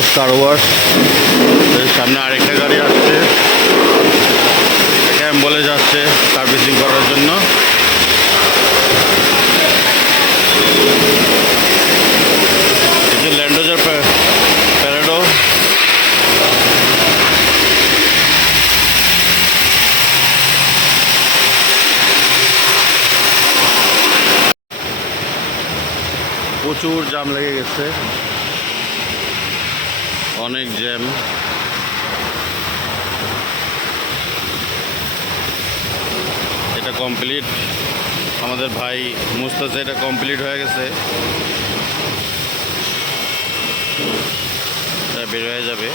Motors car wash. এর সামনে আরেকটা গাড়ি আসছে, ক্যাম্প বলে যাচ্ছে সার্ভিসিং করার জন্য। এই যে ল্যান্ড রোভার প্যারাডো। প্রচুর জ্যাম লেগে গেছে, অনেক জ্যাম। এটা কমপ্লিট, আমাদের ভাই মুস্তাছে, এটা কমপ্লিট হয়ে গেছে, এটা বের হয়ে যাবে।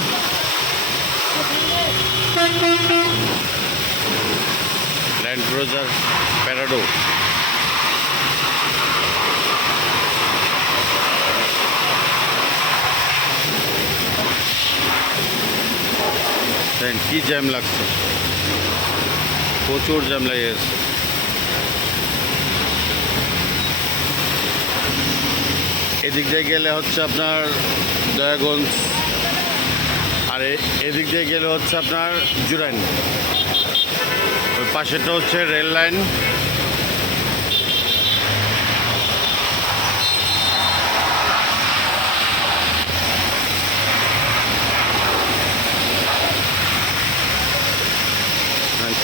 Land rover Prado. কি জ্যাম লাগছে, প্রচুর জ্যাম লেগে গেছে। এদিক দিয়ে গেলে হচ্ছে আপনার দয়াগঞ্জ, আর এদিক দিয়ে গেলে হচ্ছে আপনার জুরাইন। ওই পাশেরটা হচ্ছে রেল লাইন।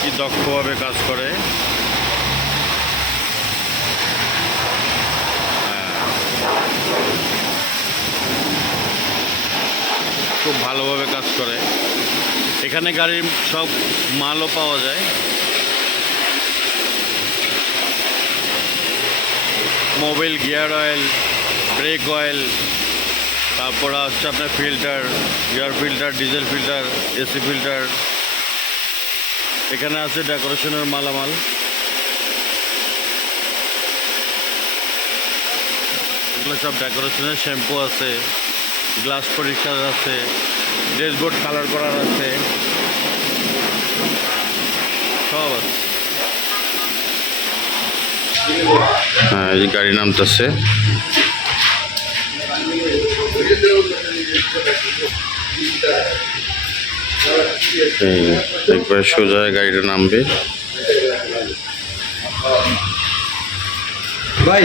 কি দক্ষভাবে কাজ করে, খুব ভালোভাবে কাজ করে। এখানে গাড়ির সব মালও পাওয়া যায়, Mobil, gear oil, break oil, তারপর হচ্ছে আপনার filter, air filter, diesel filter, AC filter. এখানে আছে ডেকোরেশনের মালামাল। এগুলো সব ডেকোরেশনের শ্যাম্পু আছে, গ্লাস পরিষ্কার আছে, ড্যাশবোর্ড কালার করার আছে, সব আছে। হ্যাঁ, এই গাড়ি নামতেছে, একবার সোজা গাড়িটা নামবে। ভাই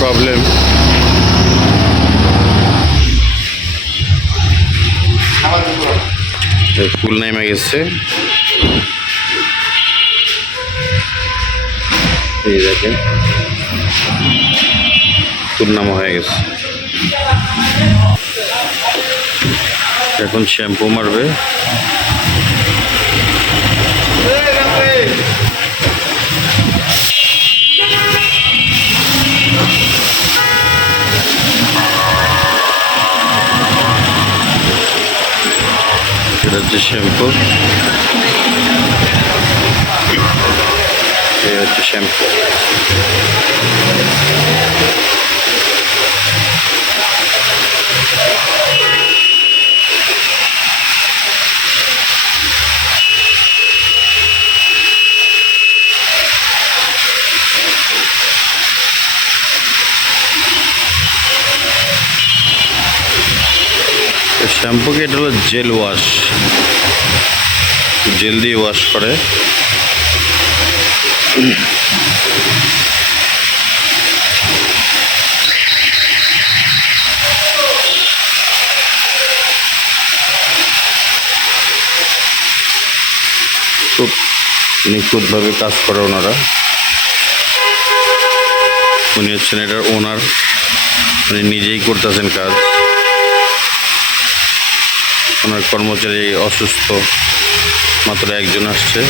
প্রবলেম। ফুল নেমে গেছে, এই দেখেন ফুল নামা হয়ে গেছে। এখন শ্যাম্পু মারবে। এটা হচ্ছে শ্যাম্পু, এই হচ্ছে শ্যাম্পু। শ্যাম্পুকে এটা হলো জেল ওয়াশ, জেল দিয়ে ওয়াশ করে। খুব নিখুঁতভাবে কাজ করে ওনারা। উনি হচ্ছেন এটার ওনার, উনি নিজেই করতেছেন কাজ। ওনার কর্মচারী অসুস্থ, মাত্র একজন আসছে।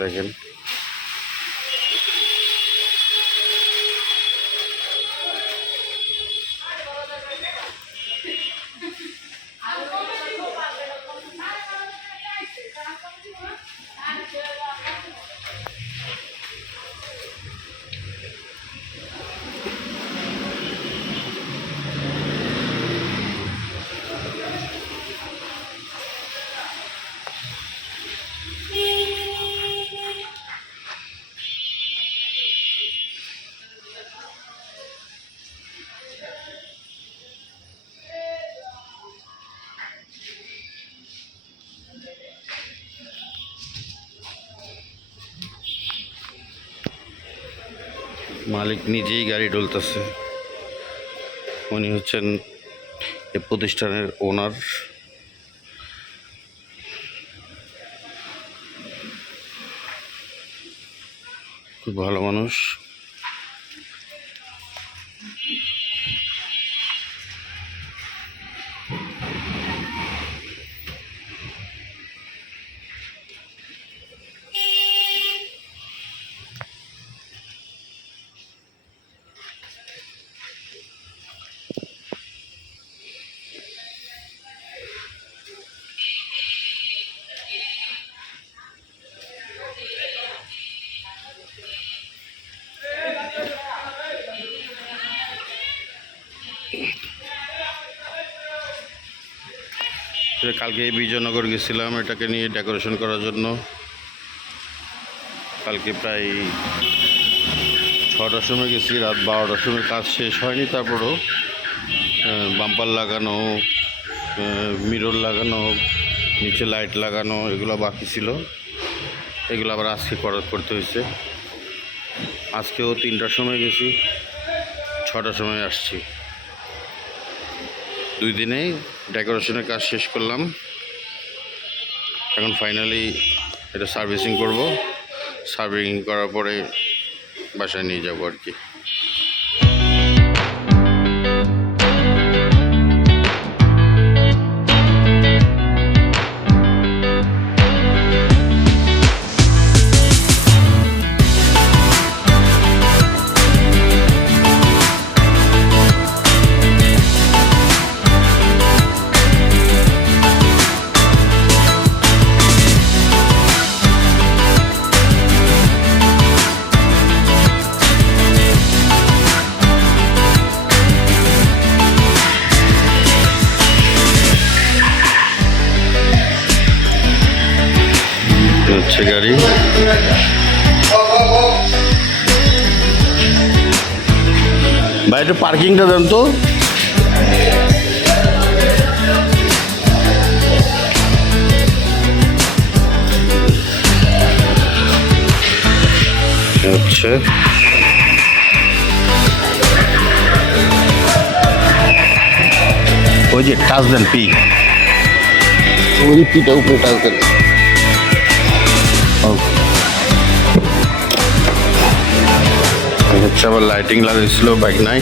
দেখেন মালিক নিজেই গাড়ি ঢুলতেছে। উনি হচ্ছেন এই প্রতিষ্ঠানের ওনার। খুব ভালো মানুষ। কালকে এই বিজয়নগর গেছিলাম এটাকে নিয়ে ডেকোরেশন করার জন্য। কালকে প্রায় 6টার সময় গেছি, রাত 12টার সময় কাজ শেষ হয়নি। তারপরও বাম্পার লাগানো, মিরর লাগানো, নিচে লাইট লাগানো এগুলো বাকি ছিল। এগুলো আবার আজকে করতে হয়েছে। আজকেও 3টার সময় গেছি, 6টার সময় আসছি। 2 দিনেই ডেকোরেশনের কাজ শেষ করলাম। এখন ফাইনালি এটা সার্ভিসিং করব। সার্ভিসিং করার পরে বাসায় নিয়ে যাব আর কি। হচ্ছে গাড়ি। ভাই একটু পার্কিংটা দেন তো। হচ্ছে ওই যে টাচ দেন, পি ওই পিটা উপরে টাচ দেন। হচ্ছে আবার লাইটিং লাগাইছিল বাইক নাই।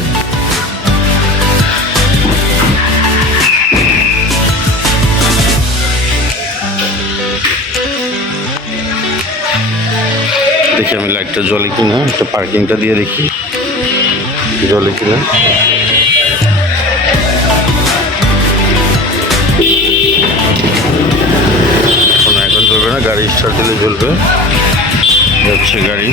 দেখি আমি লাইটটা জ্বলে কিনা, একটা পার্কিংটা দিয়ে দেখি জ্বলে কিনা। এখন জ্বলবে না, গাড়ি স্টার্ট দিলে জ্বলবে। হচ্ছে গাড়ি।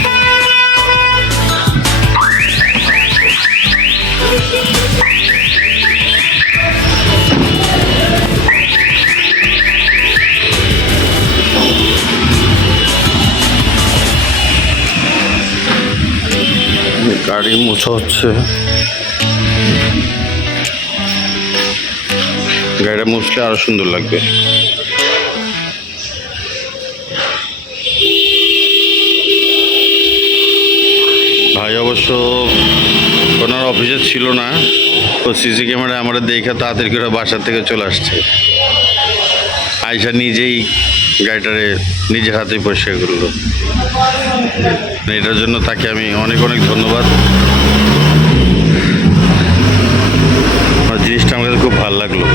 গাড়ি মোছা হচ্ছে। গাড়িটা মুছলে আরো সুন্দর লাগবে। ভাই অবশ্য ওনার অফিসে ছিল না, তো সিসি ক্যামেরায় আমরা দেখে তাড়াতাড়ি করে বাসা থেকে চলে আসছে। আয়শা নিজেই গাড়িটারে নিজের হাতে পরিষ্কার করলো। এটার জন্য তাকে আমি অনেক অনেক ধন্যবাদ। জিনিসটা আমার কাছে খুব ভালো লাগলো।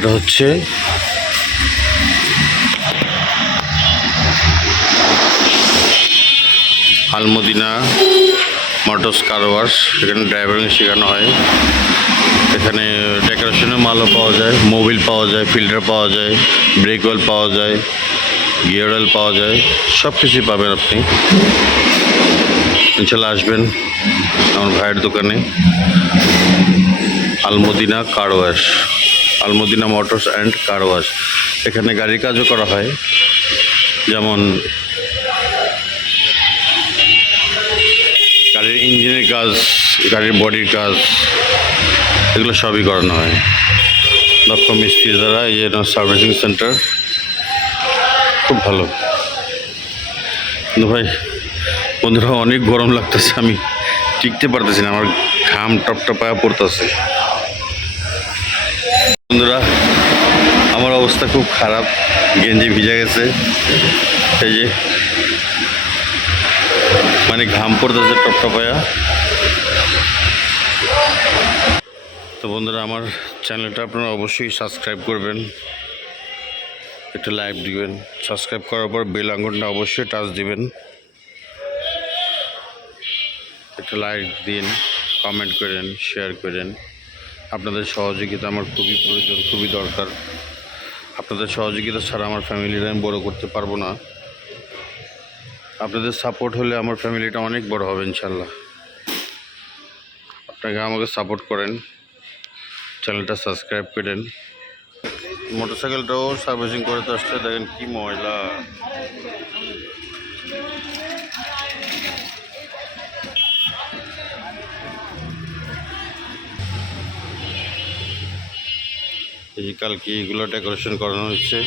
এটা হচ্ছে আলমদিনা মোটরস কার ওয়াশ। এখানে ড্রাইভিং শেখানো হয়। এখানে ডেকোরেশনের মালও পাওয়া যায়, মোবিল পাওয়া যায়, ফিল্টার পাওয়া যায়, ব্রেক অয়েল পাওয়া যায়, গিয়ার অয়েল পাওয়া যায়, সব কিছুই পাবেন আপনি। ইনশাল্লাহ আসবেন আমার ভাইয়ের দোকানে, Al Madina car wash, Al Madina motors and car wash. এখানে গাড়ির কাজও করা হয়, যেমন গাড়ির ইঞ্জিনের কাজ, গাড়ির বডির কাজ, এগুলো সবই করানো হয় দক্ষ মিস্ত্রি দ্বারা। এই যে সার্ভিসিং সেন্টার খুব ভালো। কিন্তু ভাই বন্ধুরা অনেক গরম লাগতেছে, আমি টিকতে পারতেছি না, আমার ঘাম টপটপায়া পড়তেছে। বন্ধুরা আমার অবস্থা খুব খারাপ, গেঞ্জি ভিজে গেছে, এই যে মানে ঘাম পড়তেছে টপটপায়া। তো বন্ধুরা আমার চ্যানেলটা আপনারা অবশ্যই সাবস্ক্রাইব করবেন, একটা লাইক দিবেন, সাবস্ক্রাইব করার পর বেল আইকনটা অবশ্যই টাচ দিবেন, একটা লাইক দিন, কমেন্ট করেন, শেয়ার করেন। আপনাদের সহযোগিতা আমার খুবই প্রয়োজন, খুবই দরকার। আপনাদের সহযোগিতা ছাড়া আমার ফ্যামিলিটা আমি বড়ো করতে পারবো না। আপনাদের সাপোর্ট হলে আমার ফ্যামিলিটা অনেক বড় হবে ইনশাল্লাহ। আপনাকে আমাকে সাপোর্ট করেন, চ্যানেলটা সাবস্ক্রাইব করেন। মোটরসাইকেলটাও সার্ভিসিং করে তো আসছে, দেখেন কি ময়লা। এই যে কালকে এগুলো ডেকোরেশন করানো হয়েছে,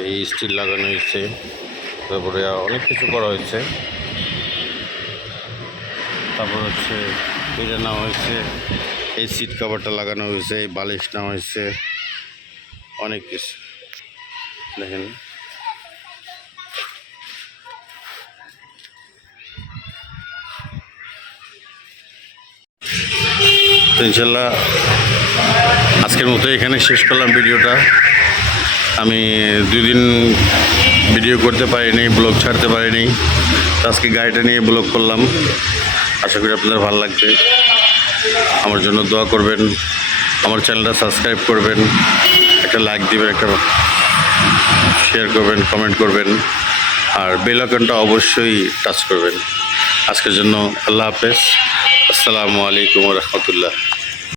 এই স্টিল লাগানো হয়েছে, তারপরে অনেক কিছু করা হয়েছে। তারপর হচ্ছে এটা নেওয়া হয়েছে, এই সিট কভারটা লাগানো হয়েছে, এই বালিশ নেওয়া হয়েছে, অনেক কিছু দেখেন। তো ইনশাল্লাহ আজকের মতো এখানে শেষ করলাম ভিডিওটা। আমি 2 দিন ভিডিও করতে পারিনি, ব্লগ ছাড়তে পারিনি, তো আজকে গাড়িটা নিয়ে ব্লগ করলাম। আশা করি আপনাদের ভালো লাগবে। আমার জন্য দোয়া করবেন, আমার চ্যানেলটা সাবস্ক্রাইব করবেন, একটা লাইক দিবেন, একটা শেয়ার করবেন, কমেন্ট করবেন, আর বেল আইকনটা অবশ্যই টাচ করবেন। আজকের জন্য আল্লাহ হাফেজ, আসসালামু আলাইকুম ওয়া রাহমাতুল্লাহ।